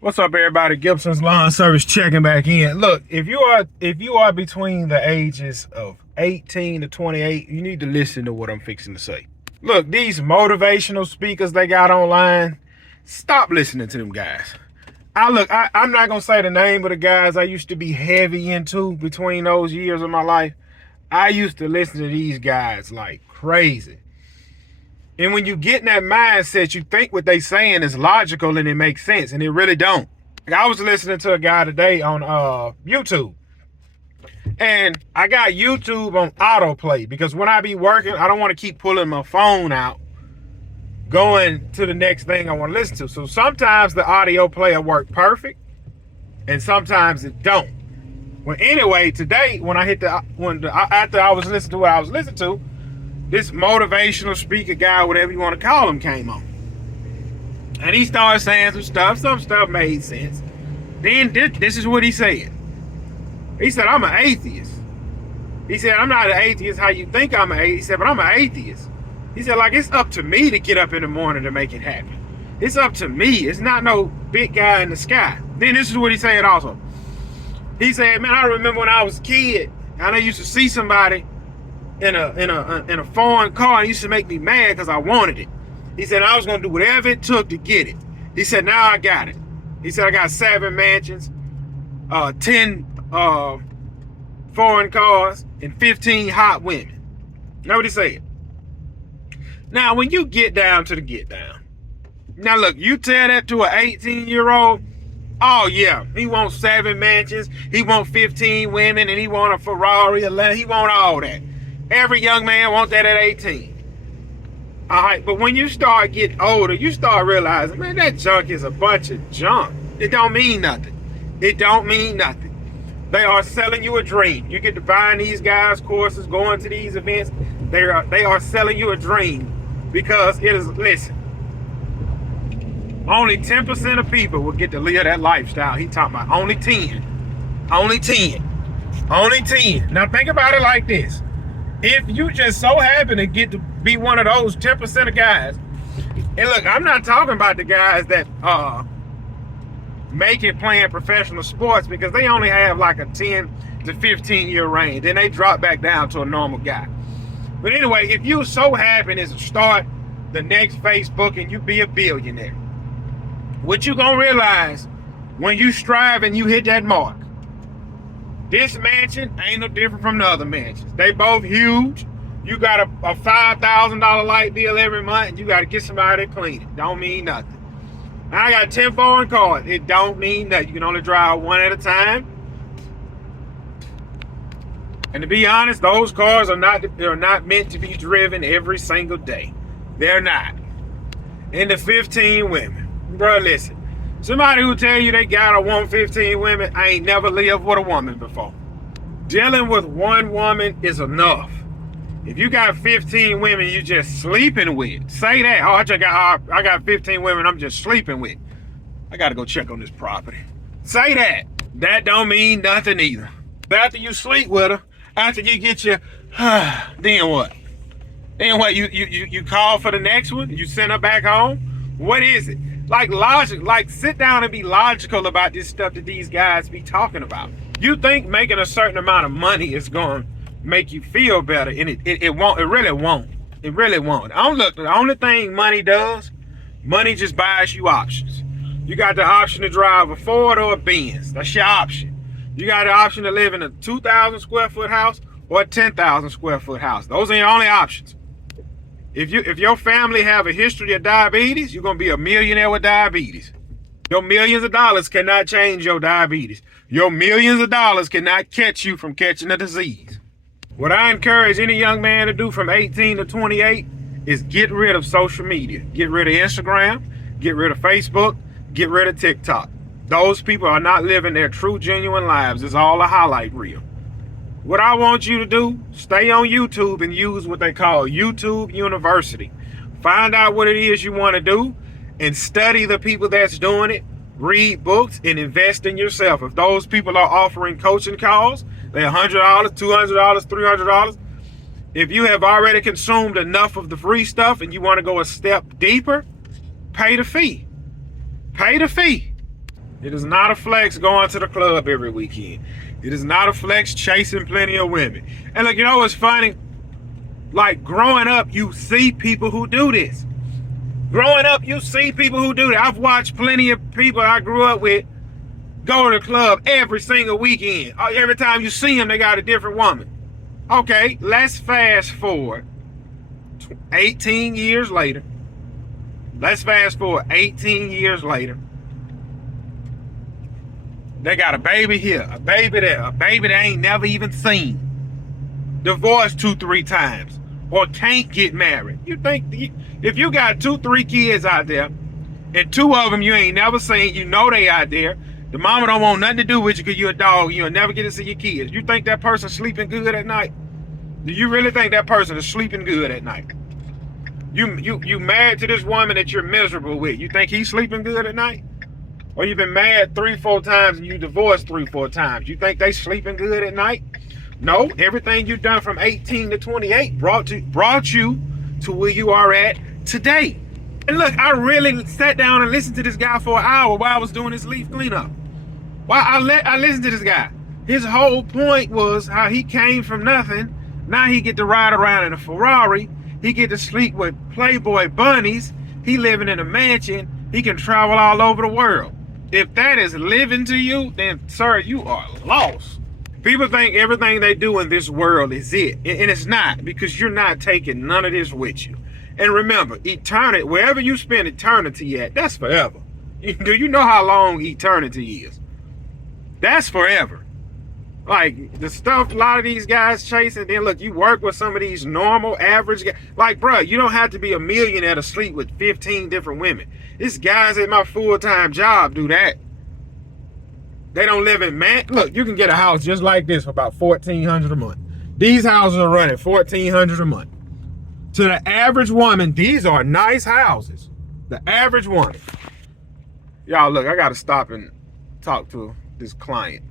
What's up, everybody? Gibson's Lawn Service checking back in. Look, if you are between the ages of 18 to 28, you need to listen to what I'm fixing to say. Look, these motivational speakers they got online, stop listening to them guys. I'm not gonna say the name of the guys I used to be heavy into between those years of my life. I used to listen to these guys like crazy. And when you get in that mindset, you think what they saying is logical and it makes sense, and it really don't. Like, I was listening to a guy today on YouTube, and I got YouTube on autoplay because when I be working, I don't want to keep pulling my phone out, going to the next thing I want to listen to. So sometimes the audio player work perfect, and sometimes it don't. Well, anyway, today when after I was listening to what I was listening to, this motivational speaker guy, whatever you want to call him, came on. And he started saying some stuff. Some stuff made sense. Then this is what he said. He said, I'm an atheist. He said, I'm not an atheist how you think I'm an atheist. He said, but I'm an atheist. He said, like, it's up to me to get up in the morning to make it happen. It's up to me. It's not no big guy in the sky. Then this is what he said also. He said, man, I remember when I was a kid, and I used to see somebody in a foreign car, and it used to make me mad because I wanted it. He said I was gonna do whatever it took to get it. He said now I got it. He said I got 7 mansions, 10 foreign cars, and 15 hot women. Know what he said? Now when you get down to the get down, now look, you tell that to an 18-year-old, oh yeah, he wants 7 mansions, he wants 15 women, and he want a Ferrari, he want all that. Every young man wants that at 18. All right, but when you start getting older, you start realizing, man, that junk is a bunch of junk. It don't mean nothing. It don't mean nothing. They are selling you a dream. You get to buying these guys' courses, going to these events. They are selling you a dream because it is, listen, only 10% of people will get to live that lifestyle he talking about. Only 10. Only 10. Only 10. Now think about it like this. If you just so happen to get to be one of those 10% of guys, and look, I'm not talking about the guys that make it playing professional sports because they only have like a 10 to 15 year range. Then they drop back down to a normal guy. But anyway, if you so happen to start the next Facebook and you be a billionaire, what you gonna realize when you strive and you hit that mark, this mansion ain't no different from the other mansions. They both huge. You got a $5,000 light bill every month, and you got to get somebody to clean it. Don't mean nothing. I got 10 foreign cars. It don't mean nothing. You can only drive one at a time. And to be honest, those cars are not meant to be driven every single day. They're not. And the 15 women. Bro, listen. Somebody who tell you they gotta want 15 women, I ain't never lived with a woman before. Dealing with one woman is enough. If you got 15 women you just sleeping with, say that. Oh, I got 15 women I'm just sleeping with. I gotta go check on this property. Say that. That don't mean nothing either. After you sleep with her, after you get your, then what? Then what? You call for the next one? You send her back home? What is it? Like logic, like sit down and be logical about this stuff that these guys be talking about. You think making a certain amount of money is going to make you feel better, and it won't. It really won't. It really won't. Look, the only thing money does, money just buys you options. You got the option to drive a Ford or a Benz. That's your option. You got the option to live in a 2,000 square foot house or a 10,000 square foot house. Those are your only options. If your family have a history of diabetes, you're gonna be a millionaire with diabetes. Your millions of dollars cannot change your diabetes. Your millions of dollars cannot catch you from catching a disease. What I encourage any young man to do from 18 to 28 is get rid of social media. Get rid of Instagram, get rid of Facebook, get rid of TikTok. Those people are not living their true, genuine lives. It's all a highlight reel. What I want you to do, stay on YouTube and use what they call YouTube University. Find out what it is you want to do and study the people that's doing it. Read books and invest in yourself. If those people are offering coaching calls, they're $100, $200, $300. If you have already consumed enough of the free stuff and you want to go a step deeper, pay the fee. Pay the fee. It is not a flex going to the club every weekend. It is not a flex chasing plenty of women. And look, you know what's funny? Like growing up, you see people who do this. Growing up, you see people who do that. I've watched plenty of people I grew up with go to the club every single weekend. Every time you see them, they got a different woman. Okay, let's fast forward 18 years later. Let's fast forward 18 years later. They got a baby here, a baby there, a baby they ain't never even seen. Divorced 2-3 times, or can't get married. You think if you got 2-3 kids out there, and 2 of them you ain't never seen, you know they out there, the mama don't want nothing to do with you because you're a dog, you'll never get to see your kids. You think that person's sleeping good at night? Do you really think that person is sleeping good at night? You married to this woman that you're miserable with. You think he's sleeping good at night? Or you've been married 3-4 times and you divorced 3-4 times. You think they sleeping good at night? No, everything you've done from 18 to 28 brought you to where you are at today. And look, I really sat down and listened to this guy for an hour while I was doing this leaf cleanup. While I listened to this guy. His whole point was how he came from nothing. Now he get to ride around in a Ferrari. He get to sleep with Playboy bunnies. He living in a mansion. He can travel all over the world. If that is living to you, then sir, you are lost. People think everything they do in this world is it. And it's not, because you're not taking none of this with you. And remember, eternity, wherever you spend eternity at, that's forever. Do you know how long eternity is? That's forever. Like, the stuff a lot of these guys chasing, then look, you work with some of these normal, average guys. Like, bro, you don't have to be a millionaire to sleep with 15 different women. These guys at my full-time job do that. They don't live in look, you can get a house just like this for about $1,400 a month. These houses are running $1,400 a month. To the average woman, these are nice houses. The average woman. Y'all, look, I got to stop and talk to this client.